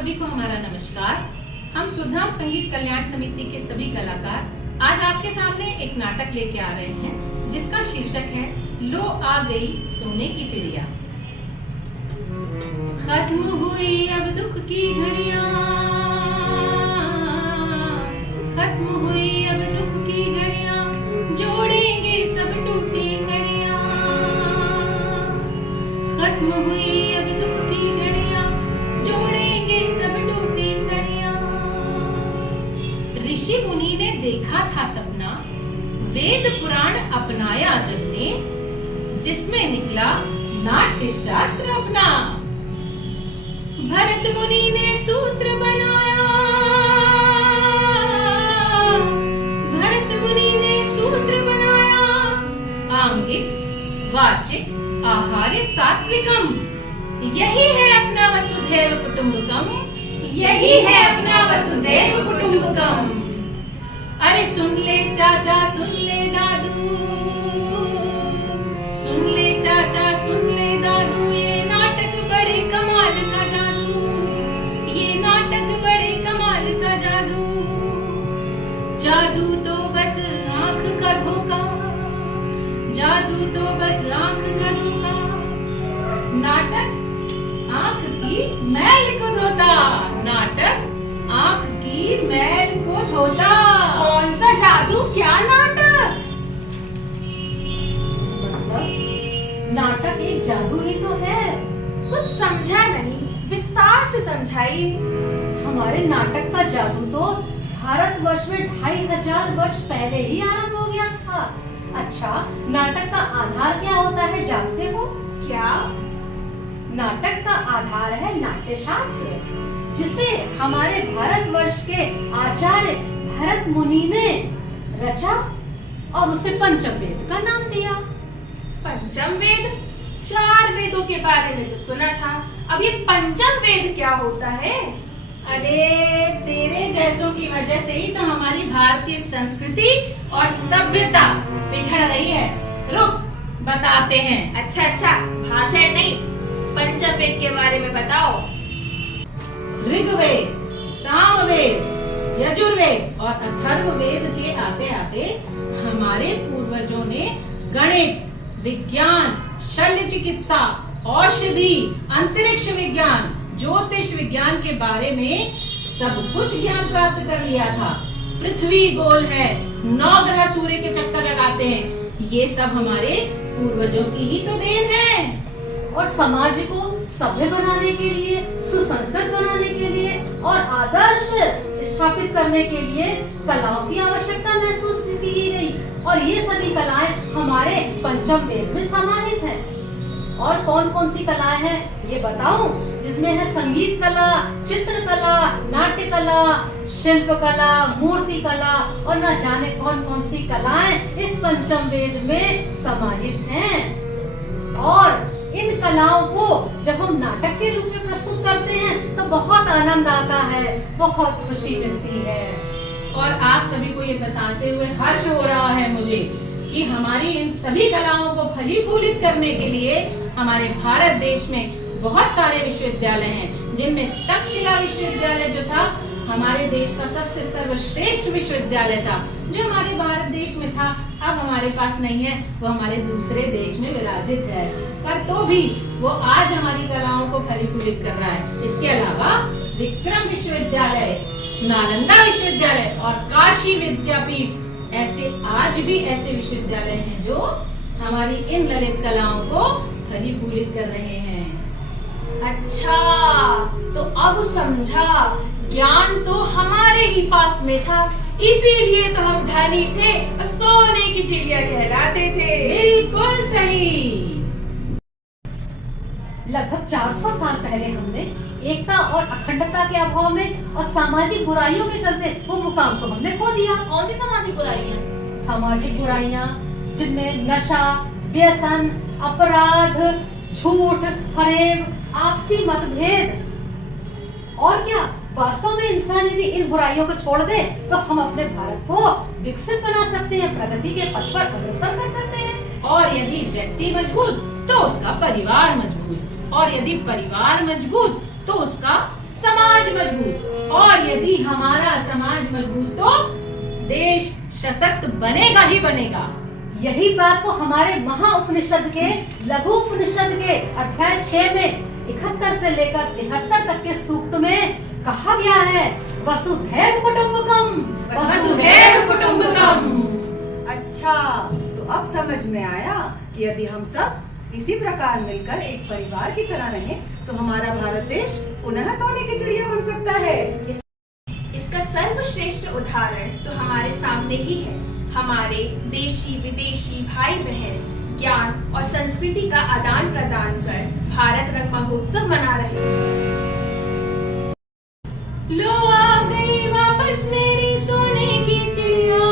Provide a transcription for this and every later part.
सभी को हमारा नमस्कार। हम सुरधाम संगीत कल्याण समिति के सभी कलाकार आज आपके सामने एक नाटक लेके आ रहे हैं जिसका शीर्षक है लो आ गई सोने की चिड़िया। खत्म हुई अब दुख की घड़ियां, खत्म हुई अब दुख की घड़ियां, जोड़ेंगे सब टूटी कड़ियां। खत्म हुई अब दुख की घड़ियां, जोड़ेंगे सब टूटी कड़ियां। ऋषि मुनि ने देखा था सपना, वेद पुराण अपनाया जग ने, जिसमें निकला नाट्य शास्त्र अपना। भरत मुनि ने सूत्र बनाया, भरत मुनि ने सूत्र बनाया, आंगिक वाचिक आहार्य सात्विकम। यही है अपना वसुधैव कुटुंबकम, यही है अपना वसुधैव कुटुंबकम। अरे सुन ले चाचा सुन ले दादू, सुन ले चाचा सुन ले दादू, ये नाटक बड़े कमाल का जादू, ये नाटक बड़े कमाल का जादू। जादू तो बस आंख का धोखा, जादू तो बस आंख का धोखा। नाटक आंख की मैल को धोता, नाटक आंख की मैल को धोता। कौन सा जादू, क्या नाटक? मतलब नाटक एक जादू ही तो है। कुछ समझा नहीं, विस्तार से समझाइए। हमारे नाटक का जादू तो भारतवर्ष में 2500 वर्ष पहले ही आरंभ हो गया था। अच्छा, नाटक का आधार क्या होता है जानते हो? क्या? नाटक का आधार है नाट्य शास्त्र, जिसे हमारे भारतवर्ष के आचार्य भरत मुनि ने रचा और उसे पंचम वेद का नाम दिया। पंचम वेद? 4 वेदों के बारे में तो सुना था, अब ये पंचम वेद क्या होता है? अरे तेरे जैसों की वजह से ही तो हमारी भारतीय संस्कृति और सभ्यता पिछड़ रही है। रुक बताते हैं। अच्छा अच्छा, भाषण नहीं, पंचम वेद के बारे में बताओ। ऋग्वेद, सामवेद, यजुर्वेद और अथर्ववेद के आते आते हमारे पूर्वजों ने गणित, विज्ञान, शल्य चिकित्सा, औषधि, अंतरिक्ष विज्ञान, ज्योतिष विज्ञान के बारे में सब कुछ ज्ञान प्राप्त कर लिया था। पृथ्वी गोल है, 9 ग्रह सूर्य के चक्कर लगाते हैं, ये सब हमारे पूर्वजों की ही तो देन है। और समाज को सभ्य बनाने के लिए, सुसंस्कृत बनाने के लिए और आदर्श स्थापित करने के लिए कलाओं की आवश्यकता महसूस की गई। और ये सभी कलाएं हमारे पंचम वेद में समाहित हैं। और कौन कौन सी कलाएं हैं ये बताऊं? जिसमें है संगीत कला, चित्रकला, नाट्य कला, शिल्प कला, मूर्ति कला और न जाने कौन कौन सी कलाएं इस पंचम वेद में समाहित हैं। और इन कलाओं को जब हम नाटक के रूप में प्रस्तुत करते हैं तो बहुत आनंद आता है, बहुत खुशी मिलती है। और आप सभी को ये बताते हुए हर्ष हो रहा है मुझे कि हमारी इन सभी कलाओं को फलीभूत करने के लिए हमारे भारत देश में बहुत सारे विश्वविद्यालय हैं, जिनमें तक्षशिला विश्वविद्यालय जो था हमारे देश का सबसे सर्वश्रेष्ठ विश्वविद्यालय था, जो हमारे भारत देश में था, अब हमारे पास नहीं है, वो हमारे दूसरे देश में विराजित है। पर तो भी वो आज हमारी कलाओं को फलीभूत कर रहा है। इसके अलावा विक्रम विश्वविद्यालय, नालंदा विश्वविद्यालय और काशी विद्यापीठ ऐसे आज भी ऐसे विश्वविद्यालय हैं जो हमारी इन ललित कलाओं को फलीभूत कर रहे हैं। अच्छा, तो अब समझा, ज्ञान तो हमारे ही पास में था, इसीलिए तो हम धनी थे और सोने की चिड़िया कहलाते थे। बिल्कुल सही। लगभग 400 साल पहले हमने एकता और अखंडता के अभाव में और सामाजिक बुराइयों के चलते वो मुकाम तो हमने खो दिया। कौन सी सामाजिक बुराइयां? सामाजिक बुराइयां जिनमें नशा, व्यसन, अपराध, झूठ, फरेब, आपसी मतभेद और क्या। वास्तव में इंसान यदि इन बुराइयों को छोड़ दे तो हम अपने भारत को विकसित बना सकते हैं, प्रगति के पथ पर अग्रसर कर सकते हैं। और यदि व्यक्ति मजबूत तो उसका परिवार मजबूत, और यदि परिवार मजबूत तो उसका समाज मजबूत, और यदि हमारा समाज मजबूत तो देश सशक्त बनेगा ही बनेगा। यही बात तो हमारे महाउपनिषद के लघु उपनिषद के अध्याय 6 में 71 से लेकर 73 तक के सूक्त में कहा गया है, वसुधैव कुटुंबकम, वसुधैव कुटुंबकम। अच्छा, तो अब समझ में आया कि यदि हम सब इसी प्रकार मिलकर एक परिवार की तरह रहें तो हमारा भारत देश पुनः सोने की चिड़िया बन सकता है। इसका सर्वश्रेष्ठ उदाहरण तो हमारे सामने ही है। हमारे देशी विदेशी भाई बहन ज्ञान और संस्कृति का आदान प्रदान कर भारत रंग महोत्सव मना रहे हैं। लो आ गई वापस मेरी सोने की चिड़िया,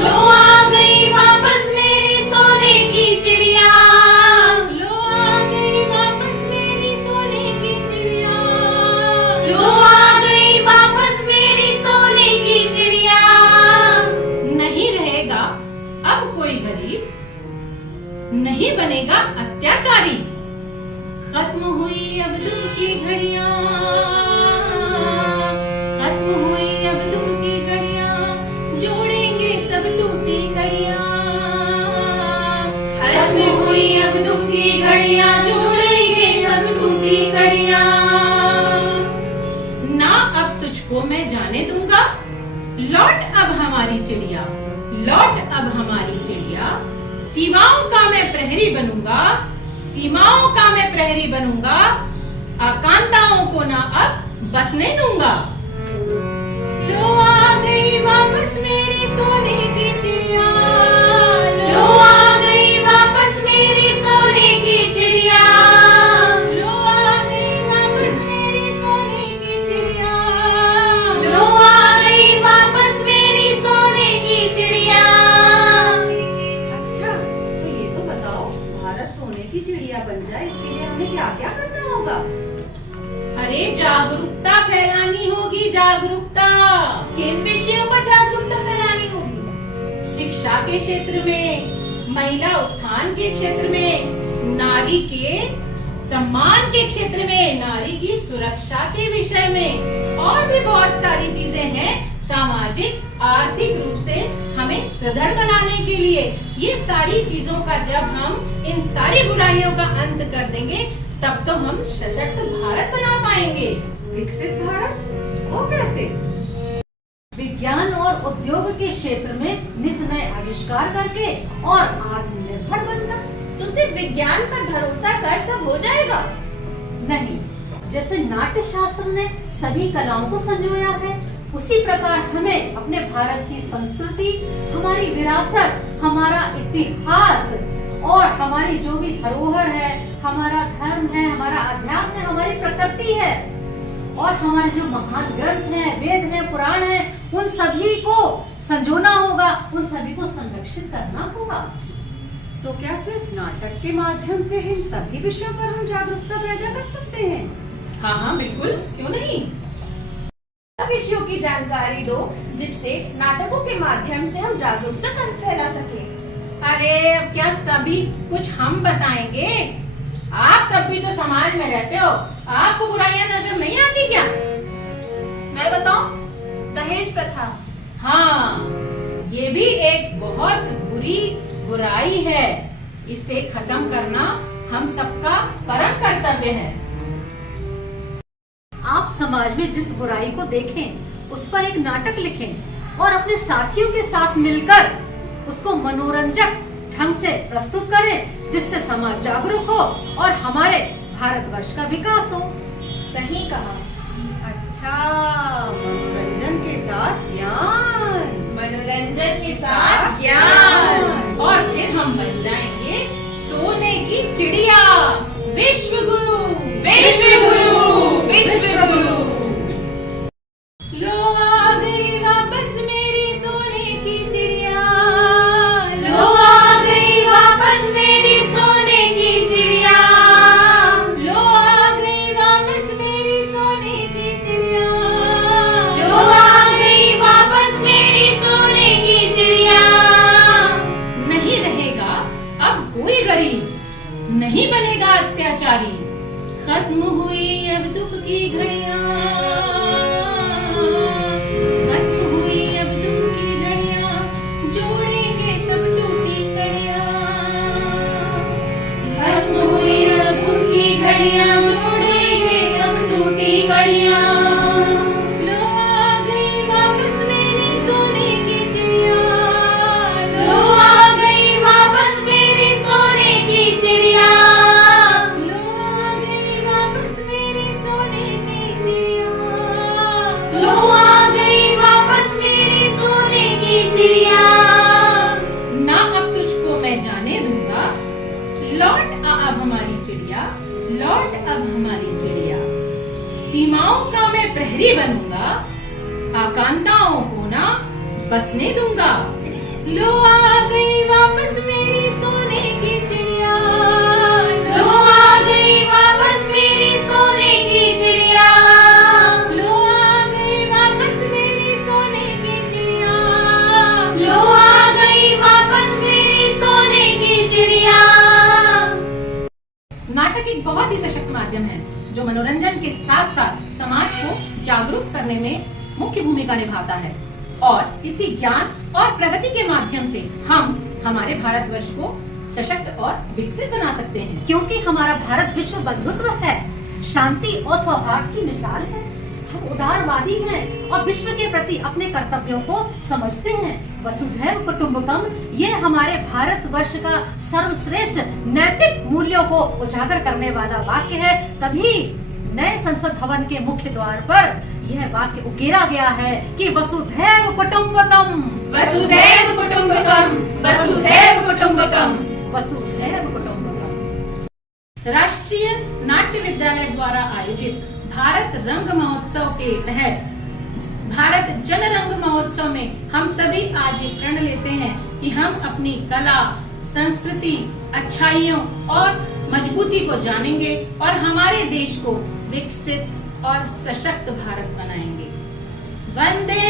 लो आ गई वापस मेरी सोने की चिड़िया, लो आ गई वापस मेरी सोने की चिड़िया, लो आ गई वापस मेरी सोने की चिड़िया। नहीं रहेगा अब कोई गरीब, नहीं बनेगा अत्याचारी, खत्म हुई अब दुख की घड़ियां, खत्म हुई अब दुख की घड़ियां, जोड़ेंगे सब टूटी कड़ियां, खत्म हुई अब दुख की घड़ियां, जोड़ेंगे सब टूटी कड़ियां। ना अब तुझको मैं जाने दूंगा, लौट अब हमारी चिड़िया, लौट अब हमारी चिड़िया, सीमाओं का मैं प्रहरी बनूंगा, सीमाओं का मैं प्रहरी बनूंगा, आकांताओं को ना अब बसने दूंगा। लो आ गई वापस मेरी सोने की चिड़िया, लो आ गई वापस मेरी सोने की चिड़िया, लो आ गई वापस मेरी सोने की चिड़िया, लो आ गई वापस मेरी सोने की चिड़िया। अच्छा, तो ये तो बताओ, भारत सोने की चिड़िया बन जाए इसके लिए हमें क्या क्या करना होगा? अरे जागरूकता फैलानी होगी, जागरूकता। किन विषयों पर जागरूकता फैलानी होगी? शिक्षा के क्षेत्र में, महिला उत्थान के क्षेत्र में, नारी के सम्मान के क्षेत्र में, नारी की सुरक्षा के विषय में, और भी बहुत सारी चीजें हैं। सामाजिक आर्थिक रूप से हमें सुदृढ़ बनाने के लिए ये सारी चीजों का जब हम इन सारी बुराइयों का अंत कर देंगे तब तो हम सशक्त भारत बना पाएंगे। विकसित भारत, वो कैसे? विज्ञान और उद्योग के क्षेत्र में नित नए आविष्कार करके और आत्मनिर्भर बनकर। तो सिर्फ विज्ञान पर भरोसा कर सब हो जाएगा? नहीं, जैसे नाट्य शास्त्र ने सभी कलाओं को संजोया है, उसी प्रकार हमें अपने भारत की संस्कृति, हमारी विरासत, हमारा इतिहास और हमारी जो भी धरोहर है, हमारा धर्म है, हमारा अध्यात्म है, हमारी प्रकृति है और हमारे जो महान ग्रंथ हैं, वेद हैं, पुराण हैं, उन सभी को संजोना होगा, उन सभी को संरक्षित करना होगा। तो क्या सिर्फ नाटक के माध्यम से इन सभी विषयों पर हम जागरूकता पैदा कर सकते हैं? हाँ हाँ बिल्कुल, क्यों नहीं। विषयों की जानकारी दो जिससे नाटकों के माध्यम से हम जागरूकता फैला सके। अरे अब क्या सभी कुछ हम बताएंगे? आप सब भी तो समाज में रहते हो, आपको बुराइयां नजर नहीं आती क्या? मैं बताऊं? दहेज प्रथा। हाँ, ये भी एक बहुत बुरी बुराई है। इसे खत्म करना हम सबका परम कर्तव्य है। आप समाज में जिस बुराई को देखें, उस पर एक नाटक लिखें और अपने साथियों के साथ मिलकर उसको मनोरंजक ढंग से प्रस्तुत करें, जिससे समाज जागरूक हो और हमारे भारतवर्ष का विकास हो। सही कहा। अच्छा, मनोरंजन के साथ ज्ञान, मनोरंजन के साथ ज्ञान, और फिर हम बन जाएंगे सोने की चिड़िया, विश्व गुरु, विश्व गुरु, विश्व गुरु। लो आ गई वापस मेरी सोने की चिड़िया, लो आ गई वापस मेरी सोने की चिड़िया, लो आ गई वापस मेरी सोने की चिड़िया, लो आ गई वापस मेरी सोने की चिड़िया। नहीं रहेगा अब कोई गरीब, नहीं बनेगा अत्याचारी, खत्म हुई अब दुख की घड़ियां, खत्म हुई अब दुख की घड़ियां, जोड़ेंगे सब टूटी कड़ियां। खत्म हुई अब दुख की घड़ियां, जोड़ेंगे सब टूटी कड़ियां। लो आ गई वापस मेरी सोने की चिड़िया, लो आ गई वापस मेरी सोने की चिड़िया। लो आ गई वापस मेरी सोने की चिड़िया। लो आ गई वापस मेरी सोने की चिड़िया। ना अब तुझको मैं जाने दूंगा, लौट आ अब हमारी चिड़िया, लौट अब हमारी चिड़िया। सीमाओं का मैं प्रहरी बनूंगा, आकांताओं को ना बसने दूंगा। लो आ गई वापस मेरी सोने की चिड़िया, लो आ गई वापस मेरी सोने की चिड़िया। लो आ गई वापस मेरी सोने की चिड़िया। लो आ गई वापस मेरी सोने की चिड़िया। नाटक एक बहुत ही सशक्त माध्यम है जो मनोरंजन के साथ साथ समाज को जागरूक करने में मुख्य भूमिका निभाता है, और इसी ज्ञान और प्रगति के माध्यम से हम हमारे भारतवर्ष को सशक्त और विकसित बना सकते हैं। क्योंकि हमारा भारत विश्व बंधुत्व है, शांति और सौहार्द की मिसाल है। हम उदारवादी हैं और विश्व के प्रति अपने कर्तव्यों को समझते हैं। वसुधैव कुटुंबकम ये हमारे भारतवर्ष का सर्वश्रेष्ठ नैतिक मूल्यों को उजागर करने वाला वाक्य है। तभी नए संसद भवन के मुख्य द्वार पर यह वाक्य उकेरा गया है कि वसुधैव कुटुंबकम, वसुधैव कुटुंबकम, वसुधैव कुटुंबकम। वसुधैव कुटुंबकम। राष्ट्रीय नाट्य विद्यालय द्वारा आयोजित भारत रंग महोत्सव के तहत भारत जन रंग महोत्सव में हम सभी आज ये प्रण लेते हैं कि हम अपनी कला, संस्कृति, अच्छाइयों और मजबूती को जानेंगे और हमारे देश को विकसित और सशक्त भारत बनाएंगे। वंदे